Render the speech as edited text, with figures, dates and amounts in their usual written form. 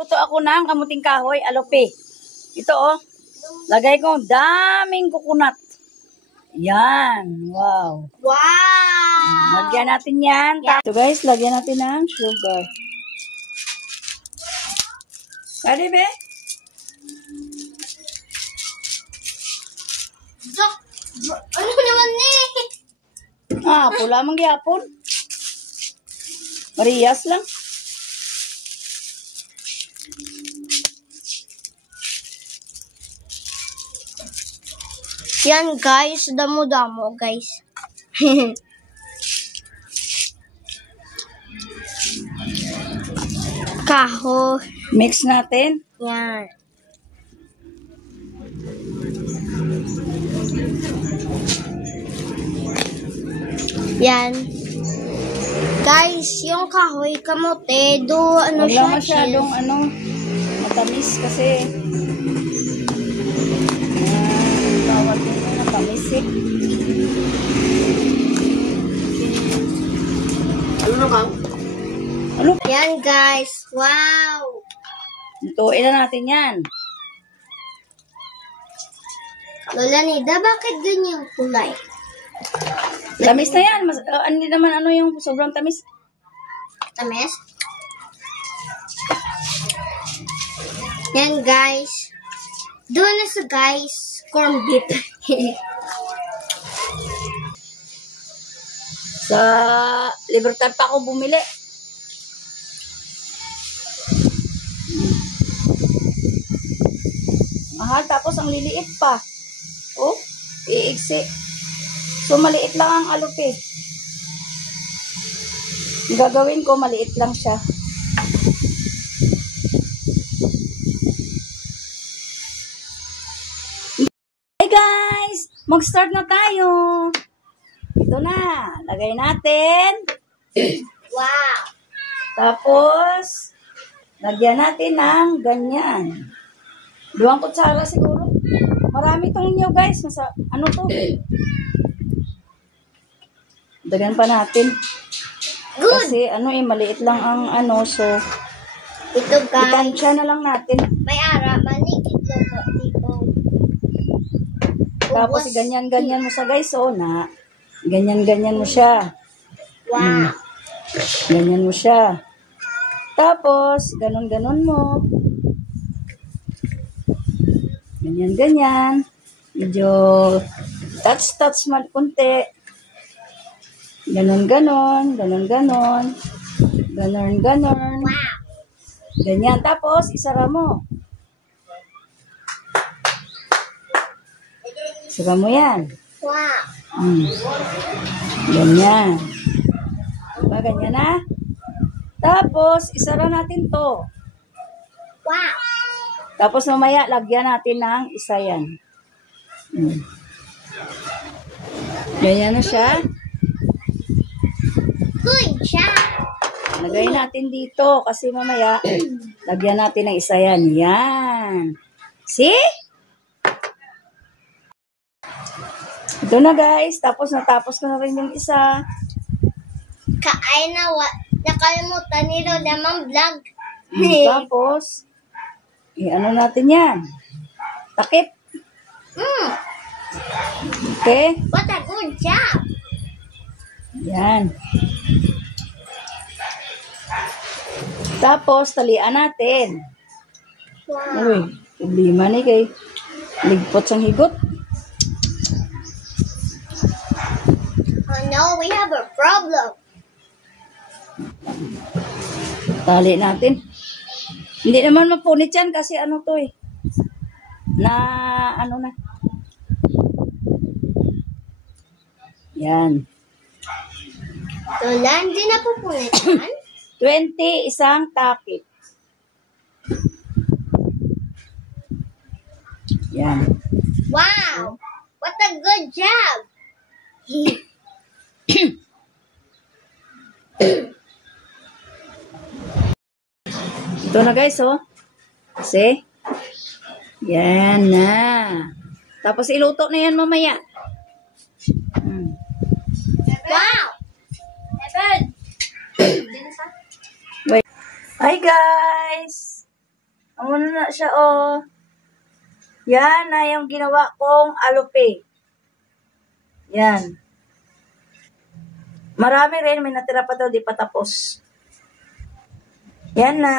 Luto ako ng kamuting kahoy, alope. Ito oh, lagay ko daming coconut. Yan, wow. Wow! Lagyan natin yan. So guys, lagyan natin ng sugar. Pwede be? Ano naman ni? Pula mang gyapon. Marias lang. Yan guys, damo-damo guys. Kahoy. Mix natin. Yan. Yan. Guys, yung kahoy kamote, ano Wala siya? masyadong matamis kasi tawag nito na pamisik. Ano naman? Yan guys, wow! Lutuin na natin yan. Lola Nida, bakit ganyan kulay? Tamis na yan. Hindi naman yung sobrang tamis. Tamis? Yan guys. Doon na sa guys, corned beef. Sa Libertad pa ako bumili. Mahal, tapos ang liliit pa. Oh, iiksi. So, maliit lang ang alope. Ang gagawin ko, maliit lang siya. Hey guys! Mag-start na tayo. Ito na. Lagay natin. Wow! Tapos, lagyan natin ng ganyan. 2 kutsara siguro. Marami itong nyo guys. Ano to? Dagan pa natin. Good! Kasi maliit lang ang so Ito guys, itansya na lang natin. may ara, manik ito dito. Tapos ganyan-ganyan mo sa guys, na. Ganyan-ganyan mo siya. Wow! Ganyan mo siya. Tapos, ganon-ganon mo. Ganyan-ganyan. Medyo touch-touch man kunti. Ganon-ganon. Ganon-ganon. Ganon-ganon. Wow! Ganyan. Tapos, isara mo. Isara mo yan. Wow! Ganyan. Diba, ganyan na? Tapos, isara natin to. Wow! Tapos, mamaya, lagyan natin ng isa yan. Ganyan na siya. Good job! Lagay natin dito kasi mamaya, lagyan natin ng isa yan. Yan. See? Ito na guys. Tapos natapos ko na rin yung isa. Kaay na, nakalimutan ni Lola Mang vlog. Tapos, ano natin yan? Takip. Okay? What a good job! Yan. Tapos, talian natin. Wow! Uy, problema ni kay ligpot sang higot. Oh no, we have a problem. Tali natin. Hindi naman mapunit yan kasi to na. Yan. Lola, hindi na pupunit yan? 20 isang takip. Yan. Wow! What a good job! Ito na guys, See? Yan na. Tapos iluto na yan mamaya. Wow! Evan! Wait. Hi guys! Ano na siya, oh. Yan na yung ginawa kong alope. Yan. Marami rin. May natira pa to. Di pa tapos. Yan na.